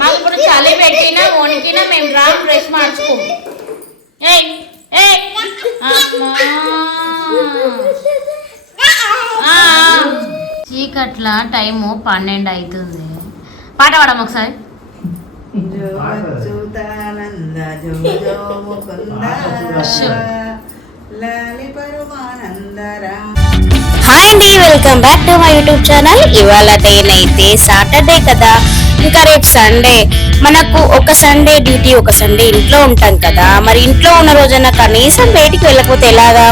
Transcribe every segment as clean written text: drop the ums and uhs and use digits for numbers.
మాకు ఇప్పుడు చలి పెట్టినా వణికినా మేము రామ్ డ్రెస్ మార్చుకోం. చీకట్ల టైము 12 అవుతుంది. పాట పాడము ఒకసారి. హాయ్ అండి, welcome back to my YouTube channel. ఇవాళ నేనైతే సాటర్డే కదా, ఇంకా రేపు సండే. మనకు ఒక సండే డ్యూటీ, ఒక సండే ఇంట్లో ఉంటాం కదా. మరి ఇంట్లో ఉన్న రోజైనా కనీసం బయటికి వెళ్ళకపోతే ఎలాగా?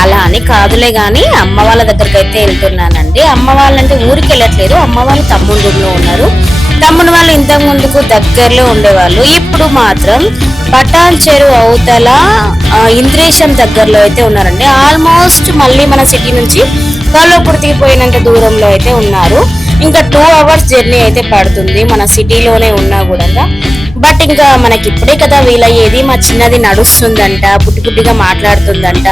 అలా అని కాదులే గాని అమ్మ వాళ్ళ దగ్గరికి అయితే వెళ్తున్నానండి. అమ్మ వాళ్ళంటే ఊరికి వెళ్ళట్లేదు, అమ్మ వాళ్ళు తమ్ముళ్ళలో ఉన్నారు. తమ్ముడు వాళ్ళు ఇంతకు ముందుకు దగ్గరలో ఉండేవాళ్ళు, ఇప్పుడు మాత్రం పటాన్ చెరువు అవతల ఇంద్రేశం దగ్గరలో అయితే ఉన్నారండి. ఆల్మోస్ట్ మళ్ళీ మన సిటీ నుంచి కల్లోకుర్తికి పోయినంత దూరంలో అయితే ఉన్నారు. ఇంకా 2 hours జర్నీ అయితే పడుతుంది మన సిటీలోనే ఉన్నా కూడా. బట్ ఇంకా మనకి ఇప్పుడే కదా వీలయ్యేది. మా చిన్నది నడుస్తుందంట, పుట్టిగా మాట్లాడుతుందంట.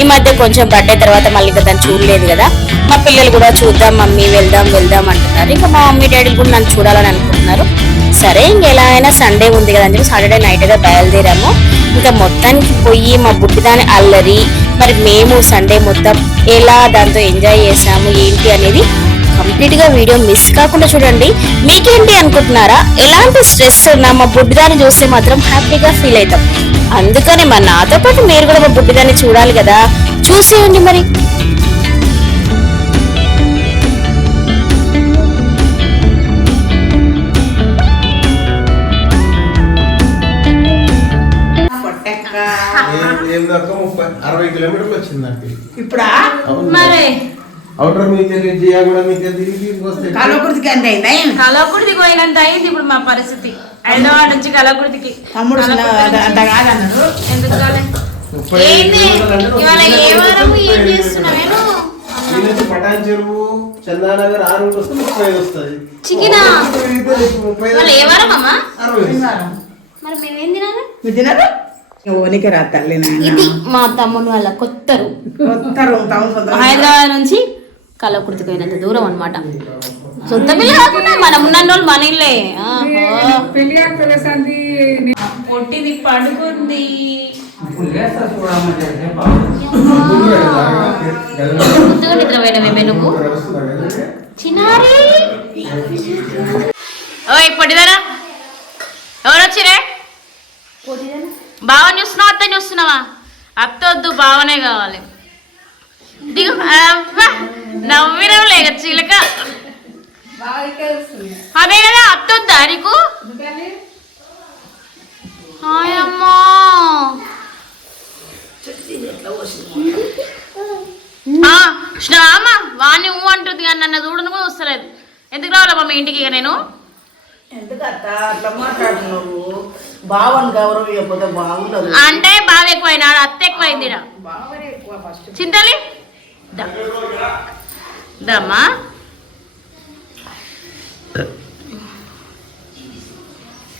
ఈ మధ్య కొంచెం బర్త్డే తర్వాత మళ్ళీ దాన్ని చూడలేదు కదా. మా పిల్లలు కూడా చూద్దాం మమ్మీ, వెళ్దాం వెళ్దాం అంటున్నారు. ఇంకా మా మమ్మీ డాడీలు కూడా నన్ను చూడాలని అనుకుంటున్నారు. సరే ఇంక ఎలా అయినా సండే ఉంది కదా అని చెప్పి సాటర్డే నైట్ అయితే బయలుదేరాము. ఇంకా మొత్తానికి పోయి మా బుడ్డిదాని అల్లరి, మరి మేము సండే మొత్తం ఎలా దాంతో ఎంజాయ్ చేసాము ఏంటి అనేది కంప్లీట్ గా వీడియో మిస్ కాకుండా చూడండి. మీకేంటి అనుకుంటున్నారా? ఎలాంటి స్ట్రెస్ ఉన్నా మా బుడ్డిదాన్ని చూస్తే మాత్రం హ్యాపీగా ఫీల్ అవుతాం. అందుకని మరి నాతో పాటు మీరు కూడా మా బుడ్డిదాన్ని చూడాలి కదా, చూసేయండి మరి. ఇప్పుడా మరి కలకుర్తికి పోయినంత అయింది ఇప్పుడు మా పరిస్థితి. హైదరాబాద్ నుంచి కలకుర్తికి తమ్ముడు ఎందుకు ఇవాళ ఏ వారం ఏం చేస్తున్నాను? పటాన్ చెరువు చందానగర్ 6 వస్తే 35 వస్తుంది. చికెనా ఏ వారం అమ్మా? మరి మేమేం తినాలి? ఓనికి రా తల్లి. ఇది మా తమ్ముడు వాళ్ళ కొత్త హైదరాబాద్ నుంచి కలకుర్తికి పోయినంత దూరం అనమాట. సొంత పిల్ల కాకుండా మనం ఉన్న రోజులు మన ఇల్లే. పొట్టిది పడుకుంది. ముందుగా నిద్రపోయినవేమే నువ్వు చిన్నారి? ఓయ్ పొట్టిదారా, ఎవరు వచ్చిరే? బావని చూస్తున్నావా అత్తని చూస్తున్నావా? అత్త వద్దు, బావనే కావాలి. దిగు. నవ్వినవు లేక చిలక. అదే కదా అత్త వద్దా నీకు? హాయమ్మా అమ్మ వాణ్ణి ఊ అంటుంది కానీ నన్ను చూడను కూడా వస్తలేదు. ఎందుకు రావాలమ్మా మీ ఇంటికి? ఇక నేను అంటే బావ ఎక్కువైనా అత్త ఎక్కువైంది. చింతలి దమ్మా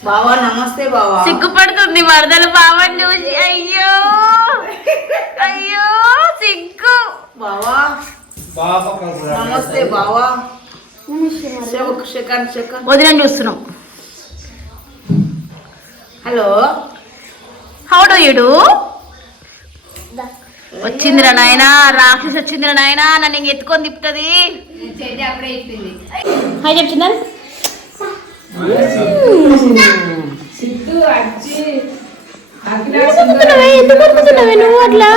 బావా నమస్తే బావా. సిగ్గుపడుతుంది వరదలు బావని చూసి. అయ్యో అయ్యో సిగ్గు. బావా నమస్తే బావా. వదిన చూస్తున్నాం. Hello, how do you do? వచ్చిందిరా నాయనా, రాక్షసి వచ్చిందిరా నాయనా, నన్ను ఇంక ఎత్తుకొని తిప్పుతుంది. హాయ్ చెప్తుందా? ఎందుకు అనుకుంటున్నావే నువ్వు అట్లా?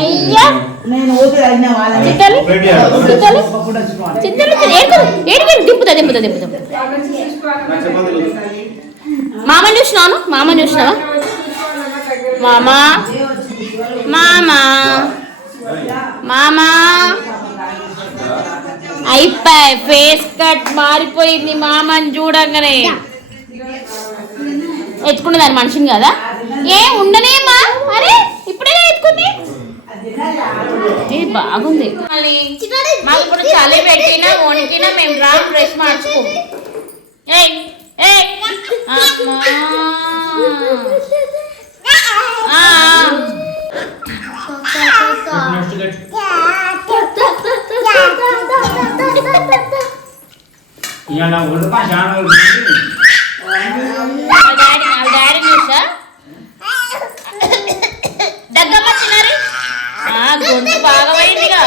అయ్యా దింపుతా దింపుతా దింపుతా. మామని చూసినాను, మామని చూసినావా? మామా మామా మామా అయిపోయి ఫేస్ కట్ మారిపోయింది. మామని చూడంగానే ఎత్తుకున్నదాన్ని మనిషిని కదా. ఏ ఉండనేమా? అరే ఇప్పుడే ఎత్తుకుంది. బాగుంది. మాకు ఇప్పుడు చలి పెట్టినా వణికినా మేము రామ్ డ్రెస్ మార్చుకోం. ఇవాళ ఉడక చాలా డాడీ చూసా దగ్గమ్మ చిన్నారి గొంతు బాగా పోయిందిగా.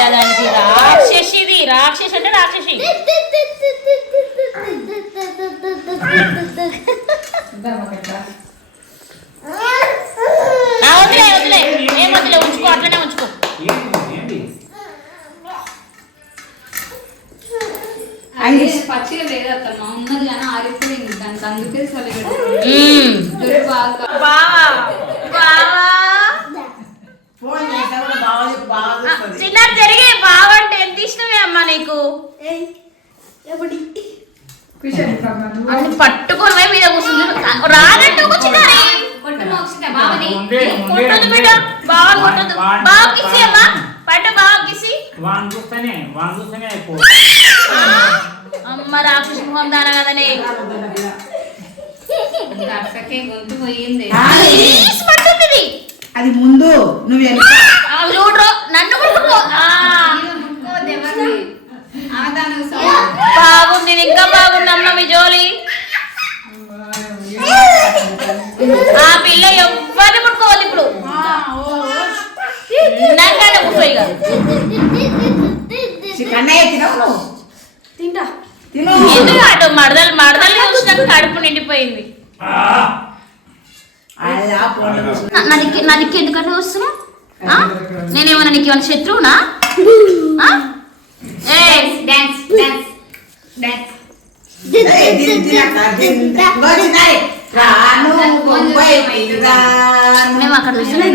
దానికి రాక్షసి, ఇది రాక్షసి అంటే రాక్షసి. వదిలే వదిలే, ఏం వదిలే, ఉంచుకో, అట్లనే ఉంచుకో. పచ్చిగా లేదు అత్తమ్మ, ఉన్నది కానీ ఆరిపోయింది దానికి, అందుకే చిన్నారు జరిగే బావంటే ఎంత ఇష్టమే అమ్మా నీకు. అది పట్టుకొని మీద కూర్చుంది రాదంటే కూర్చున్నారు. కొట్టదు బిడ్డ, బాగా కొట్టదు. బాగా కిసి అమ్మా, పట్టు బాగా కిసి. అమ్మ రాక్షసి మొహం దాన కదనే. గొంతు పోయింది పట్టుంది అది ముందు నువ్వు చూడరు నన్ను కొట్టుకో. బాగుంది, ఇంకా బాగుంది అమ్మ మీ జోలి. ఆ పిల్ల ఎవరిని ముట్టుకోవాలి ఇప్పుడు. నాకన్నా కూర్చోయిగా తింటా ఎందుకు అటు మడదలు మడదలు చూసినాక కడుపు నిండిపోయింది. నన్ను ఎందుకంటే వస్తున్నా? నేనేమన్నా నీకు ఏమైనా శత్రువునా? మేము అక్కడ చూస్తున్నాం.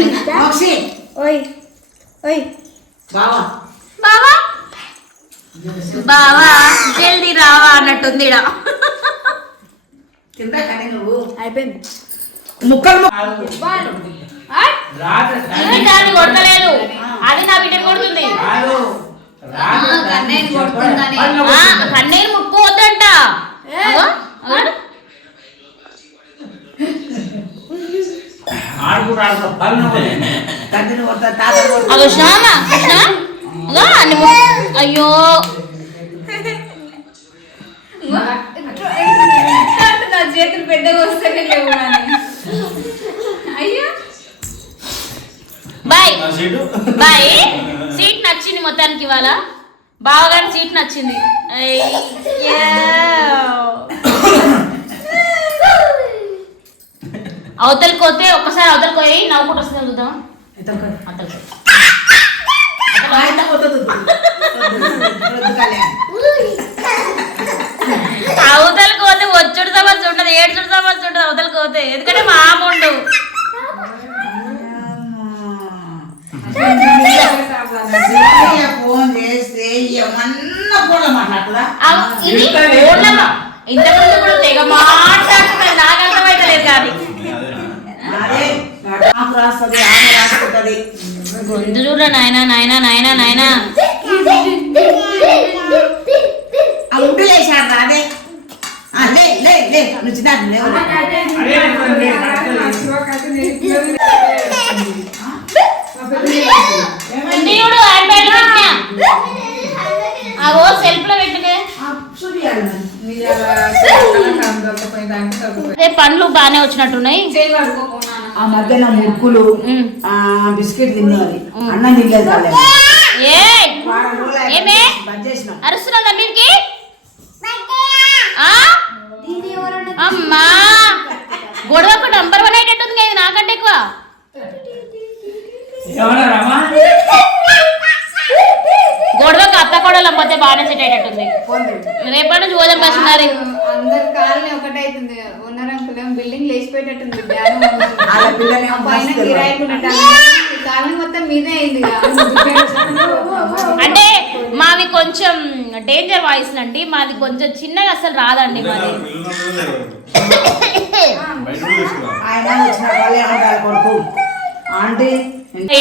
బావా బావా జల్దీ రావా అన్నట్టుంది. అయిపోయింది ముక్కలు దాన్ని కొడతలేదు, అది నా బిడ్డ కొడుతుంది. కన్నయ్య ముట్టుకోవద్దంట. అయ్యో నా చేతులు పెద్దగా వస్తానే లేవు. అయ్యో బాయ్ బాయ్. సీట్ నచ్చింది మొత్తానికి ఇవాళ, బావగారి సీట్ నచ్చింది. అవతలకి పోతే ఒక్కసారి అవతలకి పోయి నవ్వుకుంటూ వస్తుంది. చూద్దాం అవతలకి పోతే వచ్చుడు సమస్య ఉండదు, ఏడ్చుడు సమస్య ఉండదు అవతలకి పోతే. ఎందుకంటే మాముండు ఫోన్ చేస్తే ఏమన్నా కూడా మాట్లాడదా. ఇంతకుముందు కూడా తెగ మాట్లాడుతున్నది, నాకు అర్థమైతలేదు. కానీ గొంతు చూడ నాయనా నాయనా నాయనా నాయనా. అదే దేవుడు హ్యాండ్ బ్యాగ్ పెట్టినా అవో సెల్ఫ్ లో పెట్టుకే. పండ్లు బానే వచ్చినట్టున్నాయి. ఆ మధ్యన మురుకులు బిస్కెట్ తిన్నది, అన్నం తినలేదు. ఏమే అరుస్తున్నా మీకు? అమ్మా గొడవకు నంబర్ 1 అయ్యేటట్టుంది కదా నాకంటే ఎక్కువ. గొడవకు అత్త కొడలు అమ్మతే బాగానే సెట్ అయ్యేటట్టుంది. రేపటి నుంచి పోదాం బస్సున్నారు. అందరి కాలనీ ఒకటైతుంది. ఉన్నరంకులేం బిల్డింగ్ లేచిపోయేటట్టుంది. పైన కిరాయిలు కాలనీ మొత్తం మీదే అయింది. అంటే మావి కొంచెం డేంజర్ వాయిస్ అండి, మాది కొంచెం చిన్నగా అసలు రాదండి మాది.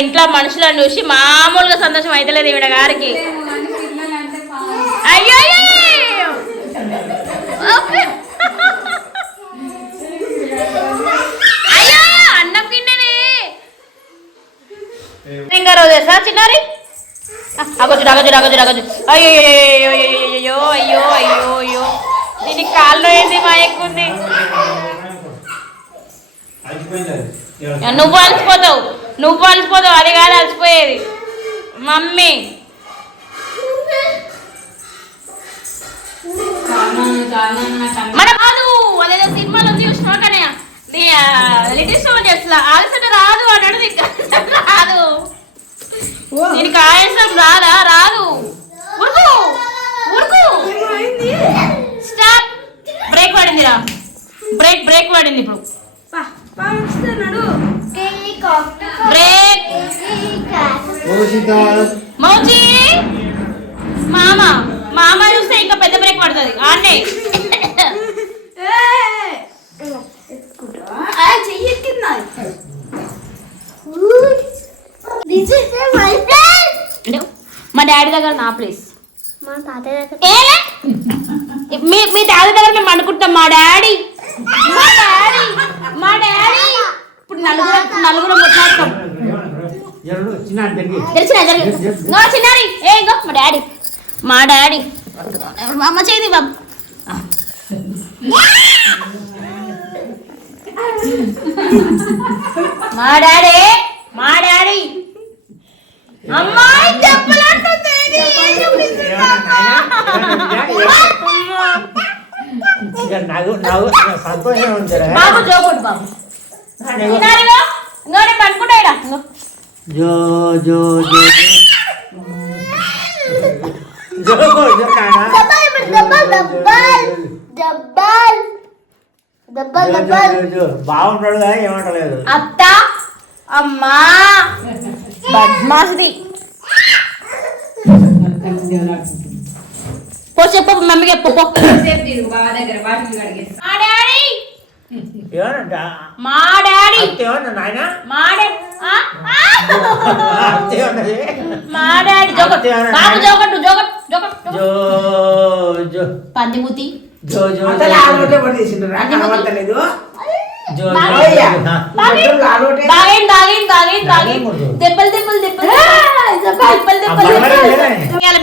ఇంట్లో మనుషులను చూసి మామూలుగా సంతోషం అయితలేదు ఈవిడ గారికి. అయ్యో అయ్యో అన్నం కిందనే ఇంకా రోజు చిన్నారి అగొచ్చు అగొచ్చు అగొచ్చు అగొచ్చు. అయ్యో అయ్యో అయ్యో అయ్యో అయ్యో దీనికి కాళ్ళు ఏంది మా ఎక్కుంది. నువ్వు అలసిపోతావు అది కాదు అలసిపోయేది మమ్మీ. మన కాదు అదేదో సినిమాలో చూసినావు కానీ లిటిల్ సోల్జర్స్ లా ఆలసట రాదు అన్నాడు. దీనికి ఆలసట రాదు, దీనికి ఆయాసం రాదు. ఉరుకు ఉరుకు స్టాప్. బ్రేక్ పడిందిరా, బ్రేక్ పడింది ఇప్పుడు. బ్రేక్ మౌజీ మామ చూస్తే ఇంకా పెద్ద బ్రేక్ పడుతుంది ఆన్నే. మా డాడీ దగ్గర నా ప్లేస్, మీ డాడీ దగ్గర మేము అనుకుంటాం. మా డాడీ ఇప్పుడు నలుగురు కొట్లాడతాం. చిన్నారి ఏ ఇంకో మా డాడీ అమ్మ చేది బాబు. మా డాడీ అమ్మాయి చెప్పలంటుంది. బాబు జోకొట్టు బాబు. ఇంకో నేను పడుకుంటా. జో జో జో బాగుంటాడు కానీ ఏమంటలేదు. అత్త అమ్మా బద్మాసుది. పో చెప్పు మమ్మీకి చెప్పు. మా డాడీ పందిమూతి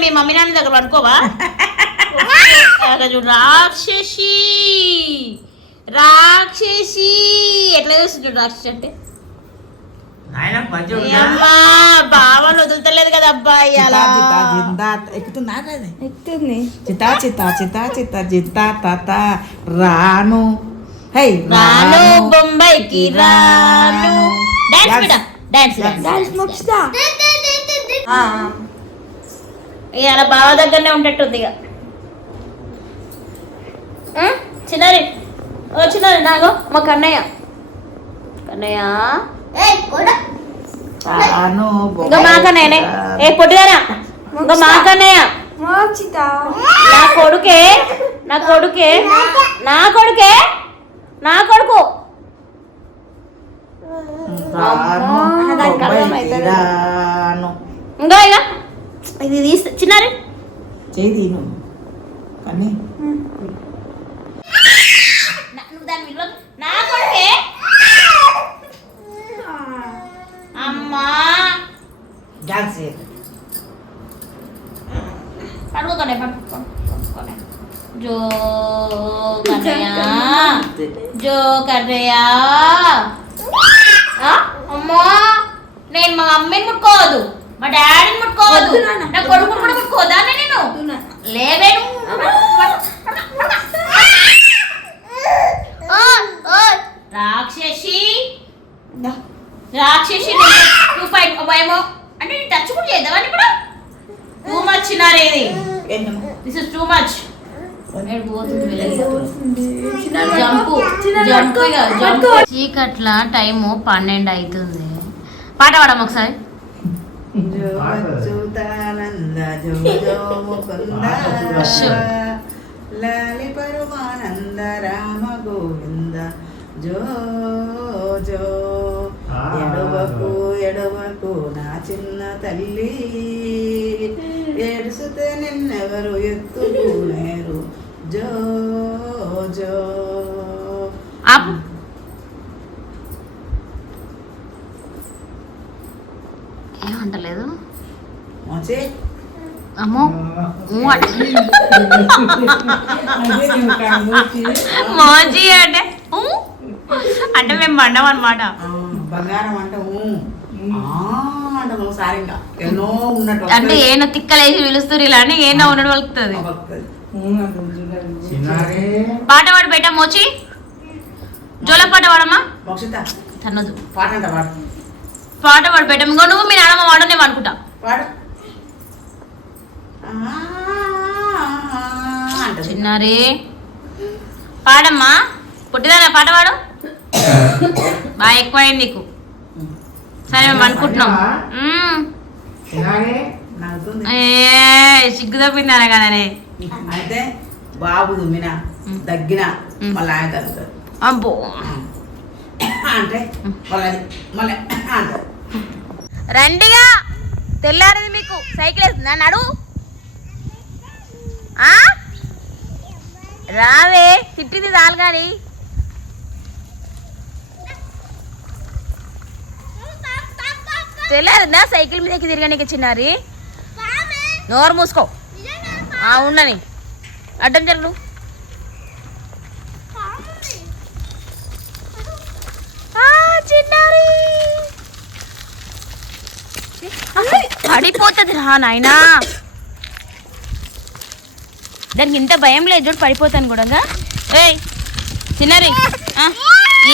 మీ మమ్మీ నాన్న దగ్గర పడుకోవా. రాక్షసి ఎట్లా చూస్తుంది రాక్షసి అంటే బావని వదులుతలేదు కదా అబ్బాయి. రాను రాను బొంబాయికి రాను. డాన్స్ ఇక బావ దగ్గరనే ఉంటట్టుంది. ఇక చిన్నారి నాగో మా కన్నయ్య ఇంకా మా కన్నయ్యనే. ఏ పొట్టిదారా ఇంకా మా కన్నయ్య నా కొడుకు ఇంకా ఇక ఇది తీస్తా చిన్నారి చేయి కానీ నా కొడుకే అమ్మా డాన్స్ పడుకోనే జో కన్నయ్య అమ్మా. నేను మా మమ్మీని ముట్టుకోవద్దు, మా డాడీని ముట్టుకోవద్దు, నా కొడుకుని కూడా ముట్టుకోవద్దా నేను లేవేను. రాక్షసి టూ ఫైట్ భయమో అంటే నేను టచ్ కూడా చేద్దామని ఇప్పుడు టూ మచ్ చిన్నారేది. This is too much. చీకట్ల టైము 12 అవుతుంది. పాట పాడము ఒకసారి. లాలి పరమానంద రామ గోవింద జో జో ఎడవకు నా చిన్న తల్లి, ఏడుసుతే నిన్నెవరు ఎత్తుకునేరు జో జో. ఏమంటలేదు మోచి అమ్మో మోజీ అంటే అంటే మేము బండం అనమాట. బంగారం అంటే అంటే నువ్వు సారింగా ఎన్నో ఉన్నట్టు అంటే ఏనో తిక్కలేసి పిలుస్తారు ఇలా అని ఏనో ఉండడం వలుకుతుంది. పాట పాడు బేట మోచి జోల పాట పాడమ్మా. మోక్షిత తన్నదు పాట అంట పాడు. పాట పాడు బేట ఇంకో నువ్వు మీ నాన్నమ్మ వాడనేమో అనుకుంటా. పాడు చిన్నారి పాడమ్మా. పుట్టిదానా పాట పాడు. బాగా ఎక్కువైంది నీకు. సరే మేము అనుకుంటున్నాం. సిగ్గు తప్పింది అనగానే అయితే బాబు దుమ్మిన దగ్గిన మళ్ళీ ఆయన తగ్గుతారు. అబ్బో అంటే మళ్ళీ అంటారు. రండిగా తెల్లారింది మీకు. సైకిల్ వేస్తుందా నడు. రావే తిట్టింది చాలు కానీ. తెల్లారిందా సైకిల్ మీదకి తిరగడానికి చిన్నారి. నోరు మూసుకో. ఉండని అడ్డం జరుగు. చిన్నారి పడిపోతుంది రా నాయనా. దానికి ఇంత భయం లేదు చూడు. పడిపోతాను కూడా. ఏయ్ చిన్నారి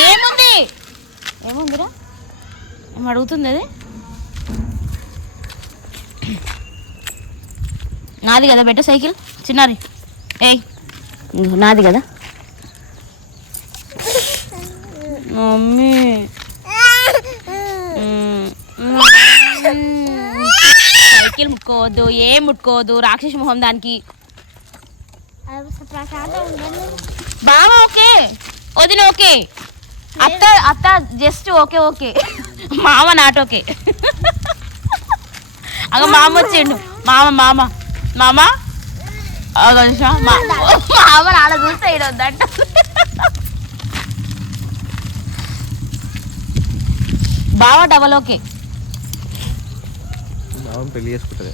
ఏముంది ఏముందిరా ఏం అడుగుతుంది అది. నాది కదా బెట్ట సైకిల్ చిన్నారి. ఏయ్ నాది కదా మమ్మీ. సైకిల్ ముట్టుకోవద్దు ఏం ముట్టుకోవద్దు. రాక్షస మొహం దానికి. బావ ఓకే వదిన ఓకే అత్త అత్త జస్ట్ ఓకే ఓకే మామ నాట్ ఓకే. అగ మామ వచ్చిండు. మామ మామ మామ మామ అలా చూస్తే ఇడొద్దంట. బావ డబల్ ఓకే. పెళ్లి చేసుకుంటుంది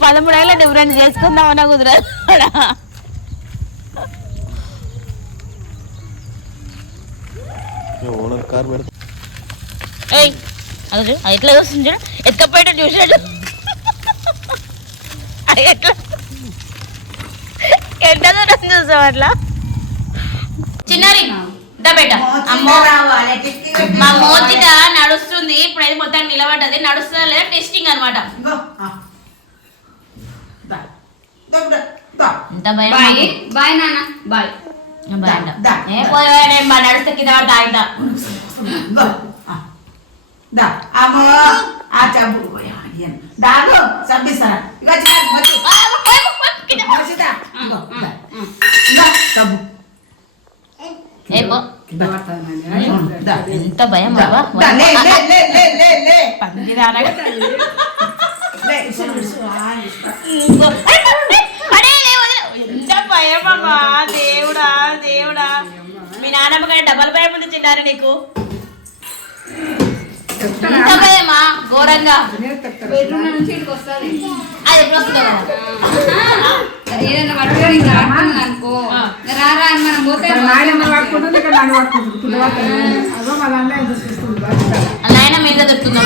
13 ఏళ్ళ డిఫరెంట్ చేసుకుందామన్నా కుదరదు. ఓనర్ కార్ పెడతా. ఏయ్ అది ఎట్లా చూస్తుంది చూడు. ఎత్తుకపోయేట చూసాడు. ఎట్లా ఎంత దూరం చూసావు అట్లా. చిన్నారి దా బేట. అమ్మో మా మోచిత నడుస్తుంది. ఇప్పుడైతే మొత్తం నిలబడ్డది. నడుస్తుందా లేదా టెస్టింగ్ అనమాట. ఎంత భయం. బాయ్ నాన్న బాయ్. ఏ పోయాడే మా నడుస్తే కింద పడతా ఆయన. ఎంత భయం బాబా. పందిదానగా ఎంత భయం అమ్మా. దేవుడా దేవుడా. మీ నాన్నమ్మ కంటే డబల్ భయం ఉంది చిన్నారి నీకు. ఎంత భయమా ఘోరంగా. బెడ్రూమ్ నుంచి ఇక్కడికి వస్తుంది. అది ఎప్పుడు వస్తుందో ఏదైనా పట్టుకొని ఇంకా ఆడుకున్నది అనుకో రారా అని మనం పోతే నాయన మీద దొరుకుతుందా.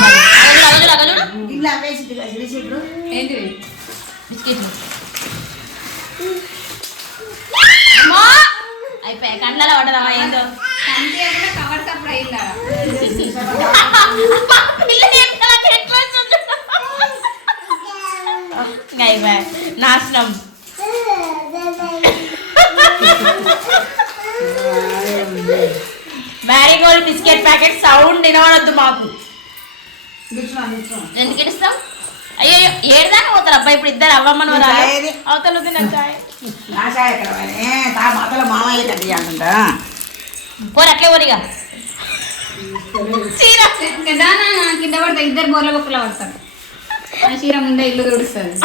ఏంటిది బిస్కెట్లు అయిపోయా. కండ్లలో పడ్డదమ్మా ఏందో. అంతే కూడా కవర్ సప్పుడు అయిందా. నాశనం. మ్యారీగోల్డ్ బిస్కెట్ ప్యాకెట్ సౌండ్ వినవడద్దు మాకు. ఎందుకు ఇస్తాం. అయ్యో ఏడుదాకా పోతారు అబ్బాయి. ఇప్పుడు ఇద్దరు అవ్వమ్మను అవతల పోరు అట్లే పోరిగా. చీర కింద పడతా. ఇద్దరు బోర్ల బొక్కల పడతారు. చీర ముందే ఇల్లు తుడుస్తుంది.